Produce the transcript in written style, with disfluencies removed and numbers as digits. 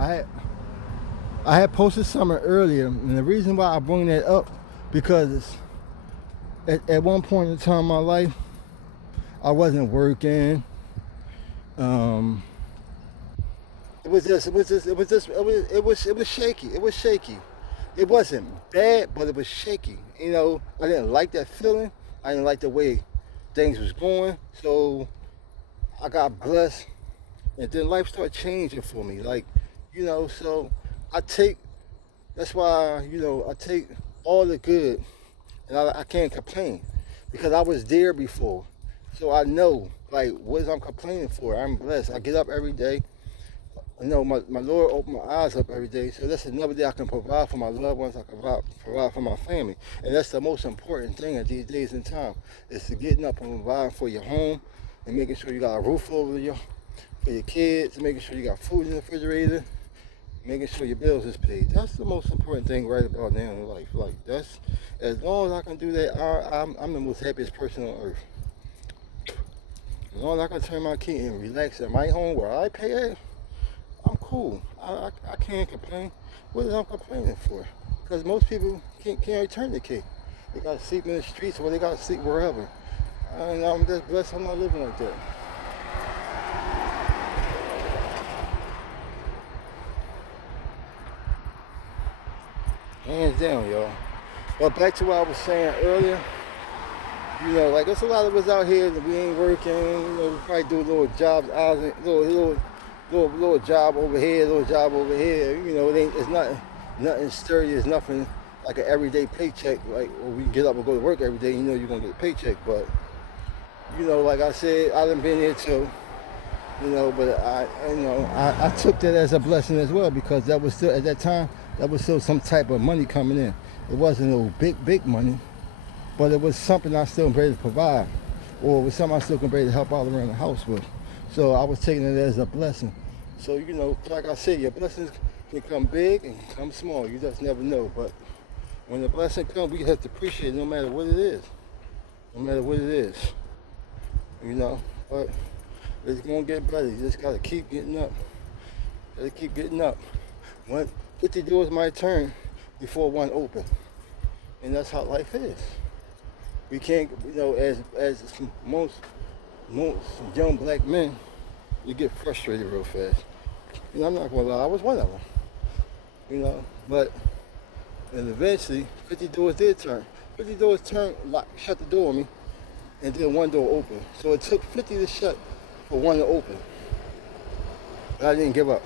I had I had posted something earlier, and the reason why I bring that up because at one point in time in my life, I wasn't working. Um, it was shaky. It was shaky. It wasn't bad, but it was shaky. I didn't like that feeling. I didn't like the way things was going. So I got blessed, and then life started changing for me. So I take. That's why I take all the good, and I can't complain because I was there before. So I know like what I'm complaining for. I'm blessed. I get up every day. My Lord opened my eyes up every day. So that's another day I can provide for my loved ones. I can provide for my family. And that's the most important thing at these days and time is to getting up and providing for your home and making sure you got a roof over for your kids, making sure you got food in the refrigerator, making sure your bills is paid. That's the most important thing right about now in life. Like that's as long as I can do that, I'm the most happiest person on earth. As long as I can turn my key and relax at my home where I pay at, I'm cool. I can't complain. What is I'm complaining for? Because most people can't return the key. They got to sleep in the streets or they got to sleep wherever. And I'm just blessed I'm not living like that. Hands down, y'all. But back to what I was saying earlier, like there's a lot of us out here that we ain't working. We probably do little jobs, little job over here, little job over here. It's nothing sturdy. It's nothing like an everyday paycheck. Like we get up and go to work every day. You're gonna get a paycheck. But like I said, I done been here too. But I took that as a blessing as well because that was still at that time that was still some type of money coming in. It wasn't no big money, but it was something I still ready to provide, or it was something I still ready to help out around the house with. So I was taking it as a blessing. So like I said, your blessings can come big and come small. You just never know. But when the blessing comes, we have to appreciate it no matter what it is. No matter what it is. But it's gonna get better. You just gotta keep getting up. Gotta keep getting up. 50 doors might turn before one open. And that's how life is. We can't, as most young black men, you get frustrated real fast. I'm not gonna lie, I was one of them. But and eventually 50 doors did turn. 50 doors turned, shut the door on me, and then one door open. So it took 50 to shut for one to open. But I didn't give up.